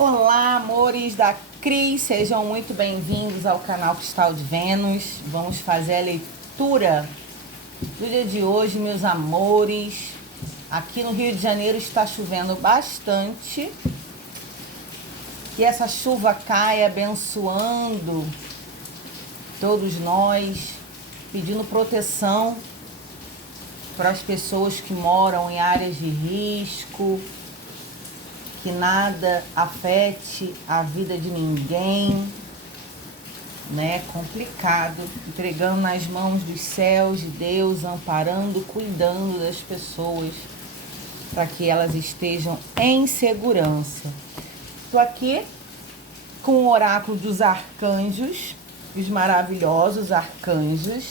Olá, amores da Cris, sejam muito bem-vindos ao canal Cristal de Vênus. Vamos fazer a leitura do dia de hoje, meus amores. Aqui no Rio de Janeiro está chovendo bastante. Que essa chuva caia abençoando todos nós, pedindo proteção para as pessoas que moram em áreas de risco, que nada afete a vida de ninguém, né? Complicado, entregando nas mãos dos céus de Deus, amparando, cuidando das pessoas para que elas estejam em segurança. Estou aqui com o oráculo dos arcanjos, os maravilhosos arcanjos,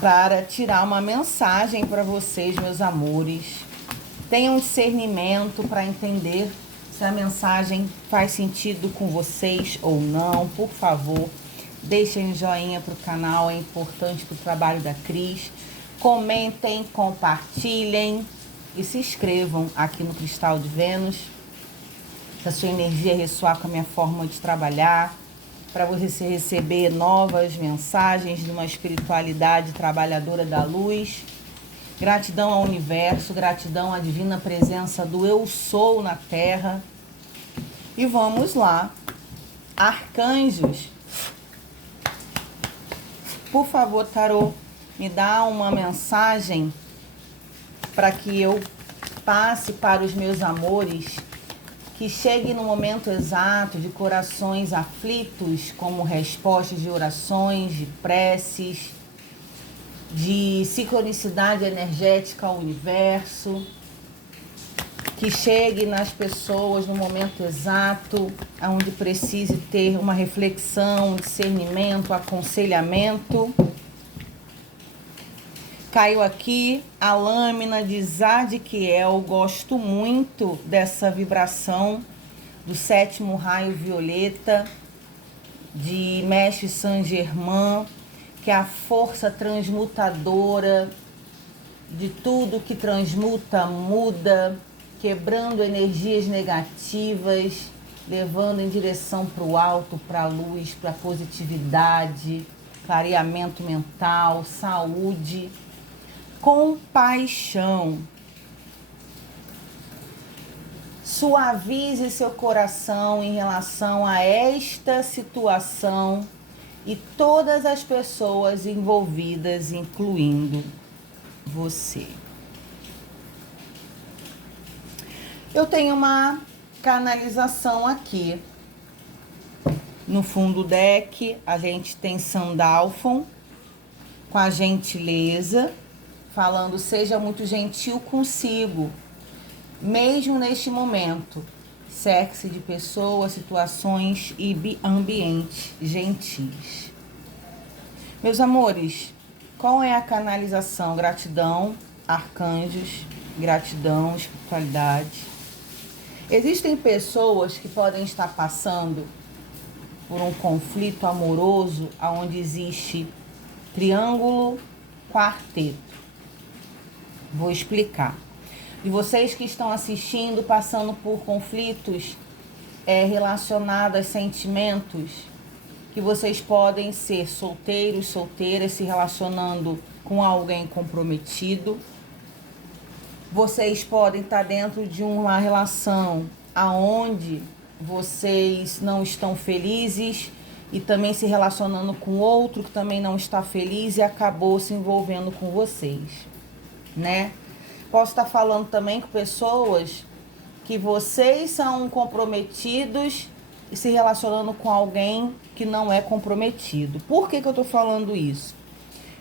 para tirar uma mensagem para vocês, meus amores. Tenham discernimento para entender se a mensagem faz sentido com vocês ou não. Por favor, deixem um joinha para o canal, é importante para o trabalho da Cris. Comentem, compartilhem e se inscrevam aqui no Cristal de Vênus. Se a sua energia ressoar com a minha forma de trabalhar, para você receber novas mensagens de uma espiritualidade trabalhadora da luz. Gratidão ao universo, gratidão à divina presença do Eu Sou na Terra. E vamos lá. Arcanjos, por favor, tarô, me dá uma mensagem para que eu passe para os meus amores, que chegue no momento exato de corações aflitos, como respostas de orações, de preces, de sincronicidade energética ao universo, que chegue nas pessoas no momento exato, onde precise ter uma reflexão, discernimento, aconselhamento. Caiu aqui a lâmina de Zadkiel, gosto muito dessa vibração do 7º raio violeta de Mestre Saint Germain, que é a força transmutadora de tudo que transmuta, muda, quebrando energias negativas, levando em direção para o alto, para a luz, para a positividade, clareamento mental, saúde, compaixão. Suavize seu coração em relação a esta situação e todas as pessoas envolvidas, incluindo você. Eu tenho uma canalização aqui. No fundo do deck, a gente tem Sandalphon com a gentileza, falando: seja muito gentil consigo, mesmo neste momento. Cerque-se de pessoas, situações e ambientes gentis. Meus amores, qual é a canalização? Gratidão, arcanjos, gratidão, espiritualidade. Existem pessoas que podem estar passando por um conflito amoroso onde existe triângulo, quarteto. Vou explicar. E vocês que estão assistindo, passando por conflitos relacionados a sentimentos, que vocês podem ser solteiros, solteiras, se relacionando com alguém comprometido. Vocês podem estar dentro de uma relação aonde vocês não estão felizes e também se relacionando com outro que também não está feliz e acabou se envolvendo com vocês, né? Posso estar falando também com pessoas que vocês são comprometidos e se relacionando com alguém que não é comprometido. Por que eu estou falando isso?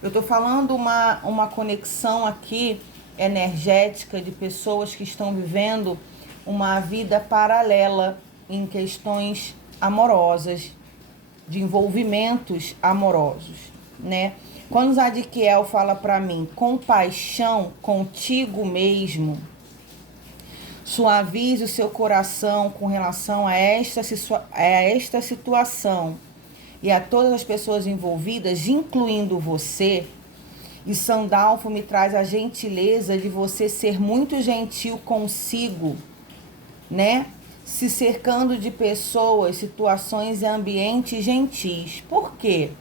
Eu estou falando uma conexão aqui energética de pessoas que estão vivendo uma vida paralela em questões amorosas, de envolvimentos amorosos, né? Quando Zadkiel fala para mim, compaixão contigo mesmo, suavize o seu coração com relação a esta situação e a todas as pessoas envolvidas, incluindo você. E Sandalphon me traz a gentileza de você ser muito gentil consigo, né? Se cercando de pessoas, situações e ambientes gentis. Por quê?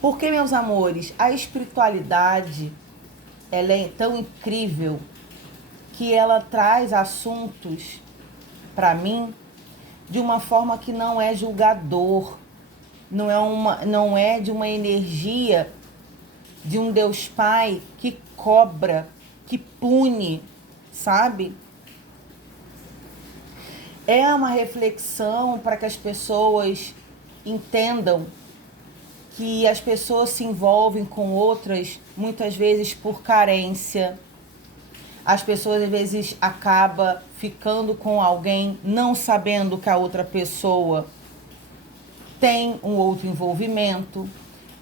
Porque, meus amores, a espiritualidade, ela é tão incrível que ela traz assuntos para mim de uma forma que não é julgador, não é de uma energia de um Deus Pai que cobra, que pune, sabe? É uma reflexão para que as pessoas entendam que as pessoas se envolvem com outras muitas vezes por carência. As pessoas às vezes acabam ficando com alguém não sabendo que a outra pessoa tem um outro envolvimento.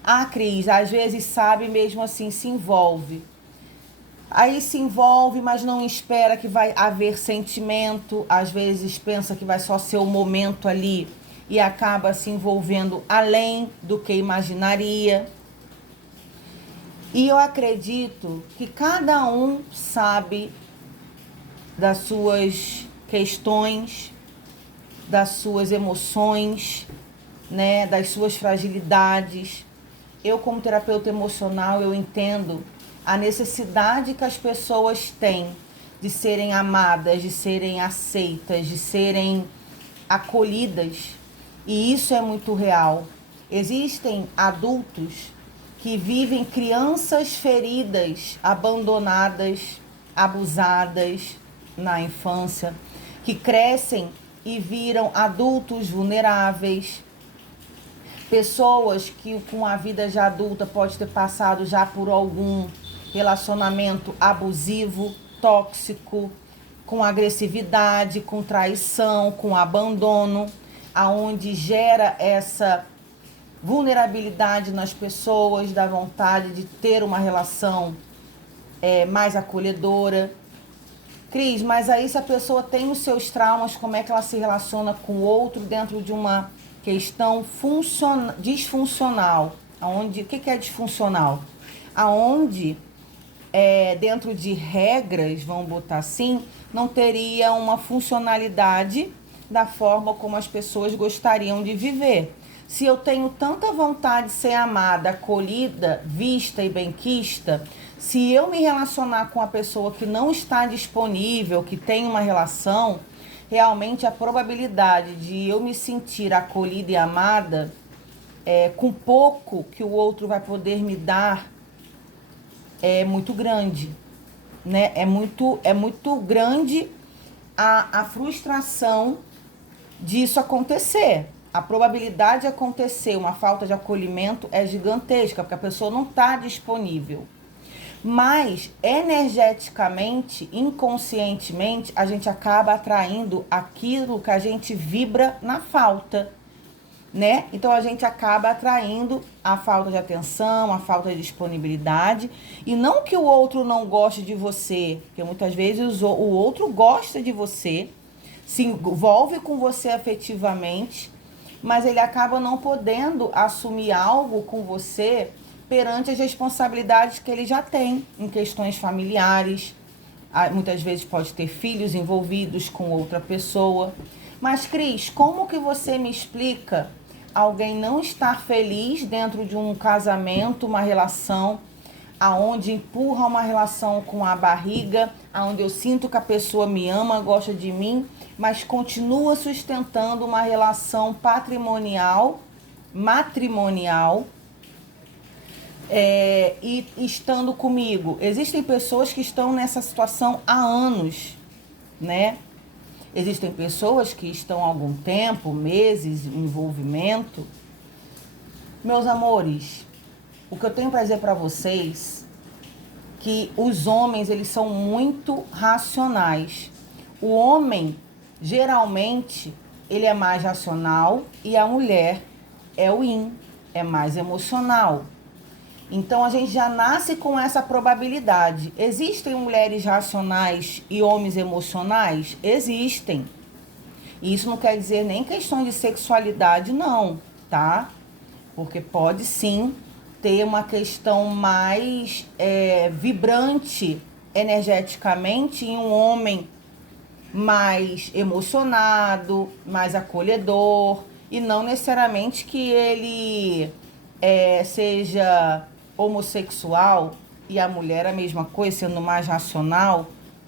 A Cris, às vezes sabe, mesmo assim se envolve. Aí se envolve, mas não espera que vai haver sentimento. Às vezes pensa que vai só ser o momento ali e acaba se envolvendo além do que imaginaria. E eu acredito que cada um sabe das suas questões, das suas emoções, né, das suas fragilidades. Eu, como terapeuta emocional, eu entendo a necessidade que as pessoas têm de serem amadas, de serem aceitas, de serem acolhidas. E isso é muito real. Existem adultos que vivem crianças feridas, abandonadas, abusadas na infância, que crescem e viram adultos vulneráveis. Pessoas que com a vida já adulta pode ter passado já por algum relacionamento abusivo, tóxico, com agressividade, com traição, com abandono, aonde gera essa vulnerabilidade nas pessoas, da vontade de ter uma relação mais acolhedora. Cris, mas aí se a pessoa tem os seus traumas, como é que ela se relaciona com o outro dentro de uma questão disfuncional? Aonde, o que é disfuncional? Aonde, dentro de regras, vamos botar assim, não teria uma funcionalidade da forma como as pessoas gostariam de viver. Se eu tenho tanta vontade de ser amada, acolhida, vista e benquista, se eu me relacionar com a pessoa que não está disponível, que tem uma relação, realmente a probabilidade de eu me sentir acolhida e amada, com pouco que o outro vai poder me dar, é muito grande, né? É muito grande a frustração disso acontecer. A probabilidade de acontecer uma falta de acolhimento é gigantesca, porque a pessoa não está disponível. Mas, energeticamente, inconscientemente, a gente acaba atraindo aquilo que a gente vibra na falta, né? Então, a gente acaba atraindo a falta de atenção, a falta de disponibilidade. E não que o outro não goste de você, porque muitas vezes o outro gosta de você, se envolve com você afetivamente, mas ele acaba não podendo assumir algo com você perante as responsabilidades que ele já tem em questões familiares. Muitas vezes pode ter filhos envolvidos com outra pessoa. Mas, Cris, como que você me explica alguém não estar feliz dentro de um casamento, uma relação, aonde empurra uma relação com a barriga, aonde eu sinto que a pessoa me ama, gosta de mim, mas continua sustentando uma relação matrimonial, e estando comigo? Existem pessoas que estão nessa situação há anos, né? Existem pessoas que estão há algum tempo, meses, em envolvimento. Meus amores, o que eu tenho para dizer para vocês que os homens, eles são muito racionais. O homem, geralmente, ele é mais racional e a mulher é o yin, é mais emocional. Então, a gente já nasce com essa probabilidade. Existem mulheres racionais e homens emocionais? Existem. E isso não quer dizer nem questão de sexualidade, não, tá? Porque pode sim ter uma questão mais vibrante energeticamente em um homem mais emocionado, mais acolhedor, e não necessariamente que ele seja homossexual e a mulher a mesma coisa, sendo mais racional.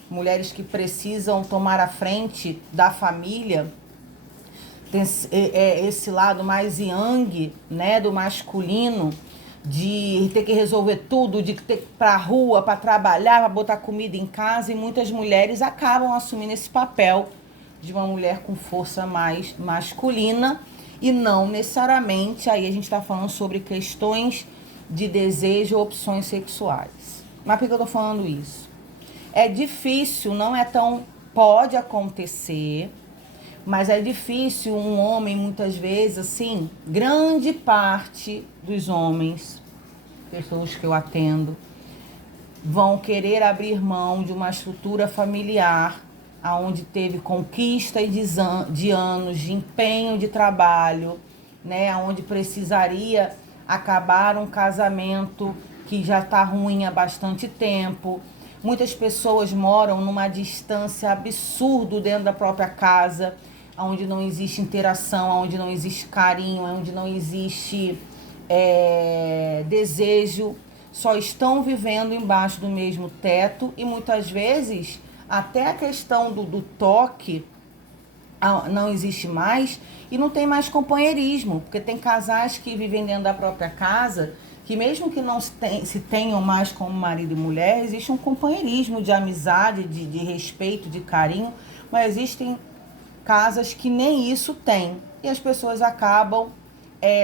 Mulheres que precisam tomar a frente da família, tem esse lado mais yang, né, do masculino, de ter que resolver tudo, de ter que ir pra rua para trabalhar, para botar comida em casa, e muitas mulheres acabam assumindo esse papel de uma mulher com força mais masculina, e não necessariamente, aí a gente está falando sobre questões de desejo ou opções sexuais. Mas por que eu tô falando isso? É difícil, não é tão... Pode acontecer, mas é difícil um homem, muitas vezes, assim, grande parte dos homens, pessoas que eu atendo, vão querer abrir mão de uma estrutura familiar onde teve conquista de anos, de empenho de trabalho, né, onde precisaria acabar um casamento que já está ruim há bastante tempo. Muitas pessoas moram numa distância absurda dentro da própria casa, onde não existe interação, onde não existe carinho, onde não existe desejo, só estão vivendo embaixo do mesmo teto, e muitas vezes até a questão do toque não existe mais, e não tem mais companheirismo, porque tem casais que vivem dentro da própria casa, que mesmo que não se tenham mais como marido e mulher, existe um companheirismo de amizade, de respeito, de carinho, mas existem casas que nem isso tem, e as pessoas acabam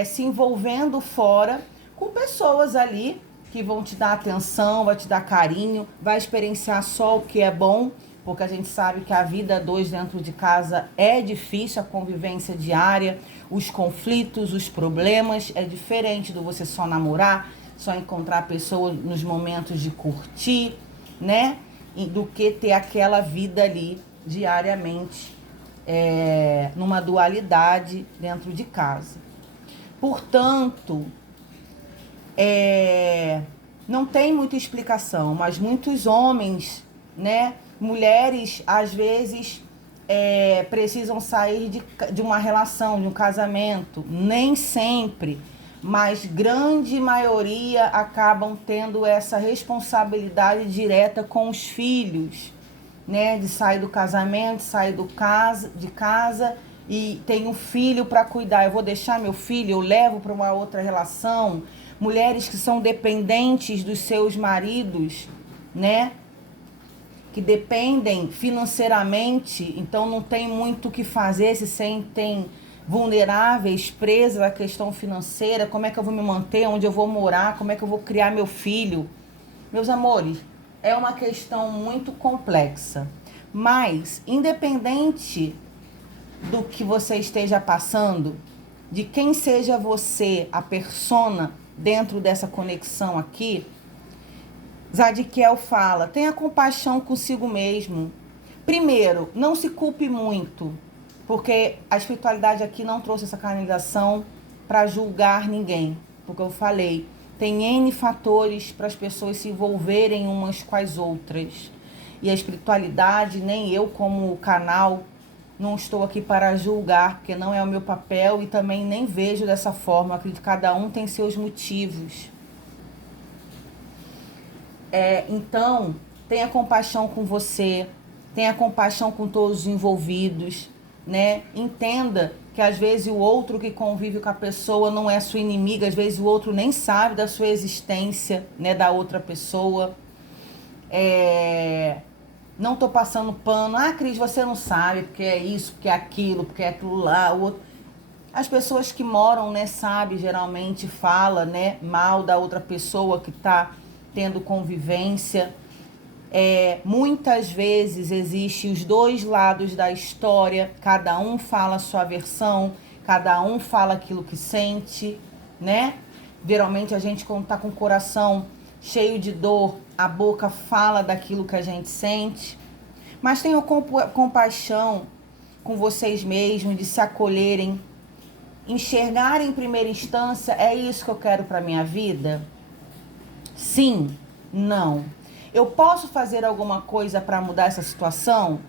se envolvendo fora com pessoas ali que vão te dar atenção, vai te dar carinho, vai experienciar só o que é bom, porque a gente sabe que a vida a dois dentro de casa é difícil, a convivência diária, os conflitos, os problemas, é diferente do você só namorar, só encontrar a pessoa nos momentos de curtir, né? Do que ter aquela vida ali diariamente, numa dualidade dentro de casa. Portanto, não tem muita explicação, mas muitos homens, né, mulheres, às vezes precisam sair de uma relação, de um casamento, nem sempre, mas grande maioria acabam tendo essa responsabilidade direta com os filhos, né, de sair do casamento, sair de casa e tem um filho para cuidar. Eu vou deixar meu filho, eu levo para uma outra relação. Mulheres que são dependentes dos seus maridos, né? Que dependem financeiramente, então não tem muito o que fazer, se sentem vulneráveis, presas à questão financeira. Como é que eu vou me manter? Onde eu vou morar? Como é que eu vou criar meu filho? Meus amores, é uma questão muito complexa. Mas, independente do que você esteja passando, de quem seja você, a persona dentro dessa conexão aqui, Zadkiel fala, tenha compaixão consigo mesmo. Primeiro, não se culpe muito, porque a espiritualidade aqui não trouxe essa canalização para julgar ninguém. Porque eu falei, tem N fatores para as pessoas se envolverem umas com as outras. E a espiritualidade, nem eu como canal, não estou aqui para julgar, porque não é o meu papel, e também nem vejo dessa forma. Eu acredito que cada um tem seus motivos. Então, tenha compaixão com você, tenha compaixão com todos os envolvidos, né? Entenda que às vezes o outro que convive com a pessoa não é sua inimiga, às vezes o outro nem sabe da sua existência, né, da outra pessoa. Não tô passando pano. Ah, Cris, você não sabe porque é isso, porque é aquilo, porque é aquilo lá, o outro. As pessoas que moram, né, sabem, geralmente fala, né, mal da outra pessoa que tá tendo convivência. Muitas vezes existem os dois lados da história, cada um fala a sua versão, cada um fala aquilo que sente, né? Geralmente a gente, quando tá com o coração cheio de dor, a boca fala daquilo que a gente sente. Mas tenham compaixão com vocês mesmos, de se acolherem, enxergarem em primeira instância, é isso que eu quero para minha vida? Sim, não. Eu posso fazer alguma coisa para mudar essa situação?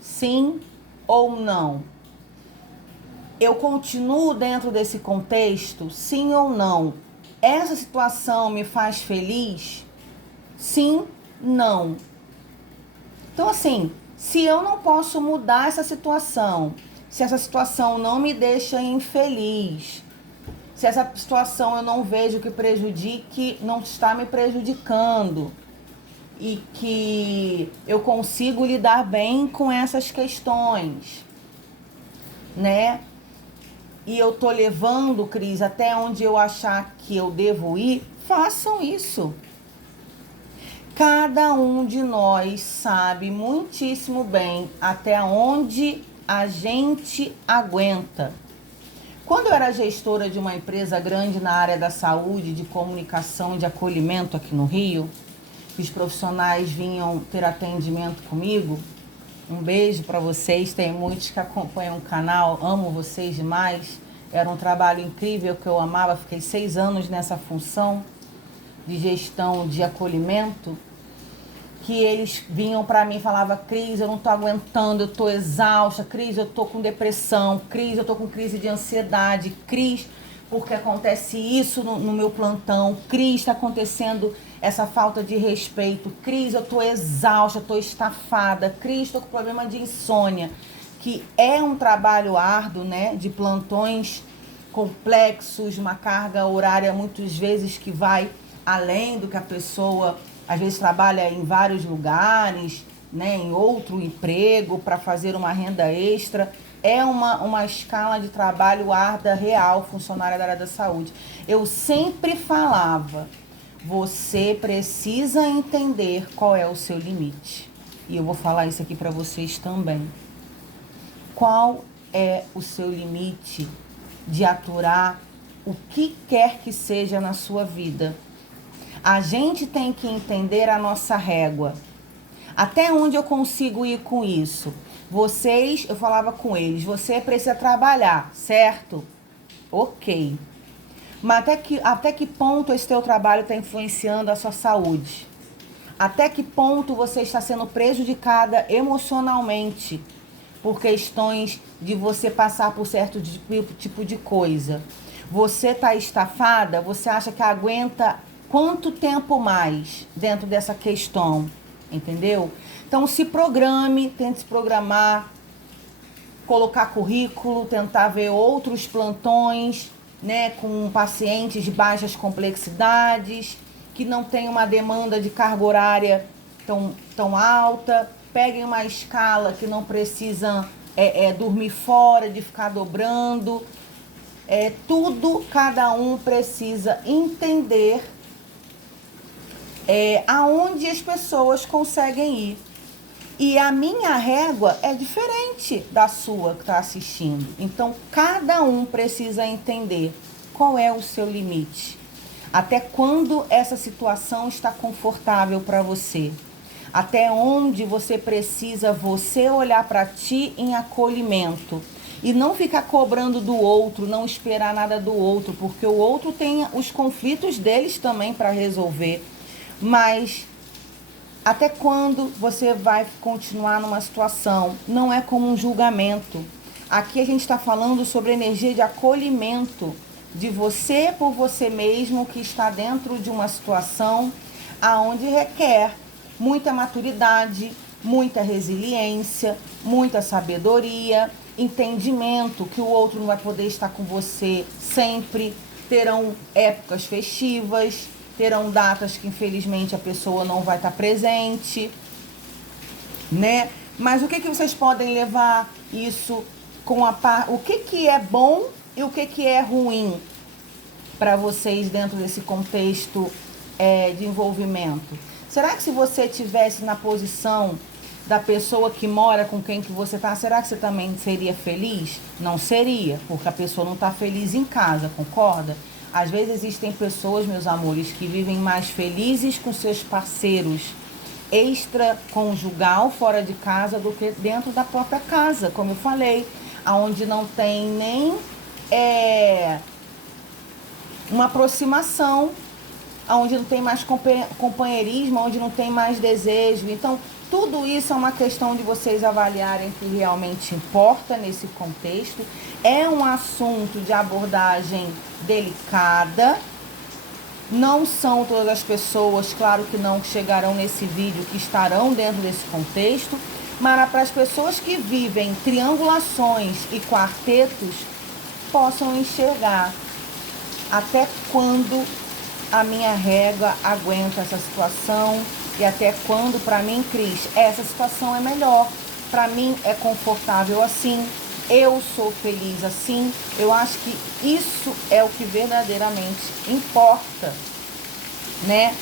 Sim ou não? Eu continuo dentro desse contexto? Sim ou não? Essa situação me faz feliz? Sim, não. Então, assim, se eu não posso mudar essa situação, se essa situação não me deixa infeliz, se essa situação eu não vejo que prejudique, não está me prejudicando e que eu consigo lidar bem com essas questões, né? E eu tô levando, Cris, até onde eu achar que eu devo ir, façam isso. Cada um de nós sabe muitíssimo bem até onde a gente aguenta. Quando eu era gestora de uma empresa grande na área da saúde, de comunicação e de acolhimento aqui no Rio, os profissionais vinham ter atendimento comigo. Um beijo para vocês, tem muitos que acompanham o canal, amo vocês demais. Era um trabalho incrível que eu amava, fiquei 6 anos nessa função de gestão de acolhimento, que eles vinham para mim e falavam: Cris, eu não tô aguentando, eu tô exausta, Cris, eu tô com depressão, Cris, eu tô com crise de ansiedade, Cris, porque acontece isso no meu plantão, Cris, está acontecendo essa falta de respeito, Cris, eu tô exausta, tô estafada, Cris, tô com problema de insônia, que é um trabalho árduo, né, de plantões complexos, uma carga horária muitas vezes que vai além do que a pessoa às vezes trabalha em vários lugares, né, em outro emprego para fazer uma renda extra. É uma escala de trabalho árdua real, funcionária da área da saúde. Eu sempre falava, você precisa entender qual é o seu limite. E eu vou falar isso aqui para vocês também. Qual é o seu limite de aturar o que quer que seja na sua vida? A gente tem que entender a nossa régua. Até onde eu consigo ir com isso? Vocês, eu falava com eles, você precisa trabalhar, certo? Ok. Mas até que ponto esse teu trabalho está influenciando a sua saúde? Até que ponto você está sendo prejudicada emocionalmente por questões de você passar por certo tipo de coisa? Você está estafada? Você acha que aguenta quanto tempo mais dentro dessa questão? Entendeu? Então se programe, tente se programar, colocar currículo, tentar ver outros plantões, né, com pacientes de baixas complexidades, que não tem uma demanda de carga horária tão alta. Peguem uma escala que não precisam dormir fora, de ficar dobrando. Tudo, cada um precisa entender aonde as pessoas conseguem ir. E a minha régua é diferente da sua que está assistindo. Então, cada um precisa entender qual é o seu limite. Até quando essa situação está confortável para você. Até onde você precisa você olhar para ti em acolhimento. E não ficar cobrando do outro, não esperar nada do outro. Porque o outro tem os conflitos deles também para resolver. Mas até quando você vai continuar numa situação? Não é como um julgamento. Aqui a gente está falando sobre energia de acolhimento de você por você mesmo que está dentro de uma situação aonde requer muita maturidade, muita resiliência, muita sabedoria, entendimento que o outro não vai poder estar com você sempre, terão épocas festivas, terão datas que infelizmente a pessoa não vai estar presente, né? Mas o que vocês podem levar isso com o que é bom e o que é ruim para vocês dentro desse contexto de envolvimento? Será que se você estivesse na posição da pessoa que mora com quem que você está, será que você também seria feliz? Não seria, porque a pessoa não está feliz em casa, concorda? Às vezes existem pessoas, meus amores, que vivem mais felizes com seus parceiros extraconjugal fora de casa do que dentro da própria casa, como eu falei, aonde não tem nem uma aproximação, onde não tem mais companheirismo, onde não tem mais desejo. Então, Tudo isso é uma questão de vocês avaliarem o que realmente importa nesse contexto. É um assunto de abordagem delicada. Não são todas as pessoas, claro que não, que chegarão nesse vídeo, que estarão dentro desse contexto. Mas para as pessoas que vivem triangulações e quartetos, possam enxergar até quando a minha régua aguenta essa situação e até quando, para mim, Cris, essa situação é melhor. Para mim é confortável assim, eu sou feliz assim. Eu acho que isso é o que verdadeiramente importa, né?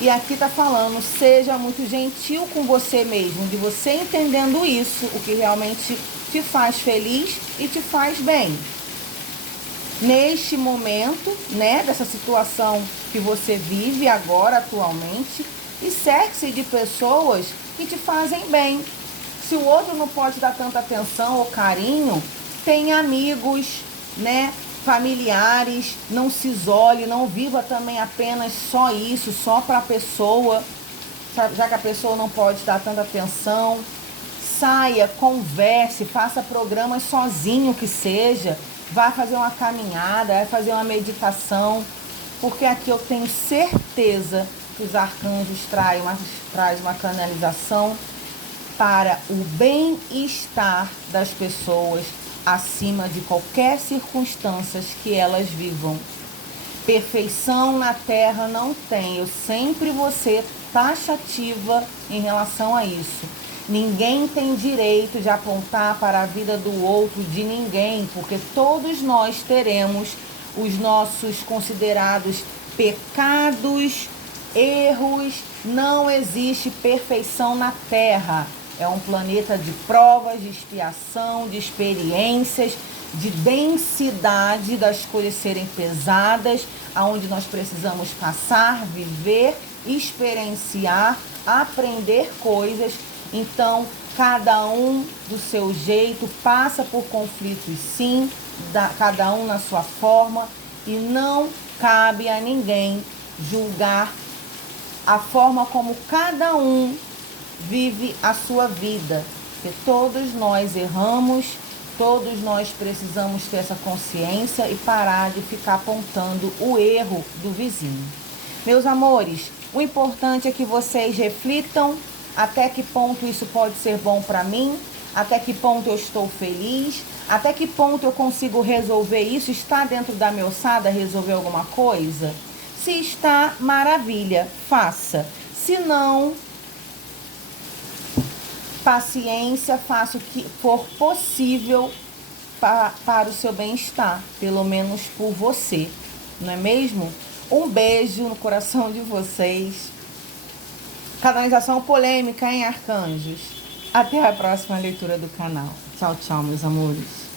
E aqui tá falando, seja muito gentil com você mesmo, de você entendendo isso, o que realmente te faz feliz e te faz bem. Neste momento, né, dessa situação que você vive agora, atualmente, e cerque-se de pessoas que te fazem bem. Se o outro não pode dar tanta atenção ou carinho, tem amigos, né, familiares, não se isole, não viva também apenas só isso, só para a pessoa, já que a pessoa não pode dar tanta atenção. Saia, converse, faça programas sozinho que seja. Vá fazer uma caminhada, vai fazer uma meditação, porque aqui eu tenho certeza que os arcanjos traz uma canalização para o bem-estar das pessoas acima de qualquer circunstância que elas vivam. Perfeição na Terra não tem, eu sempre vou ser taxativa em relação a isso. Ninguém tem direito de apontar para a vida do outro de ninguém, porque todos nós teremos os nossos considerados pecados, erros. Não existe perfeição na Terra. É um planeta de provas, de expiação, de experiências, de densidade das coisas serem pesadas, aonde nós precisamos passar, viver, experienciar, aprender coisas. Então, cada um do seu jeito passa por conflitos, sim, cada um na sua forma, e não cabe a ninguém julgar a forma como cada um vive a sua vida, porque todos nós erramos, todos nós precisamos ter essa consciência e parar de ficar apontando o erro do vizinho. Meus amores, o importante é que vocês reflitam até que ponto isso pode ser bom para mim, até que ponto eu estou feliz, até que ponto eu consigo resolver isso, está dentro da minha alçada resolver alguma coisa? Se está, maravilha, faça. Se não, paciência, faça o que for possível para o seu bem-estar, pelo menos por você, não é mesmo? Um beijo no coração de vocês. Canalização polêmica, hein, arcanjos? Até a próxima leitura do canal. Tchau, tchau, meus amores.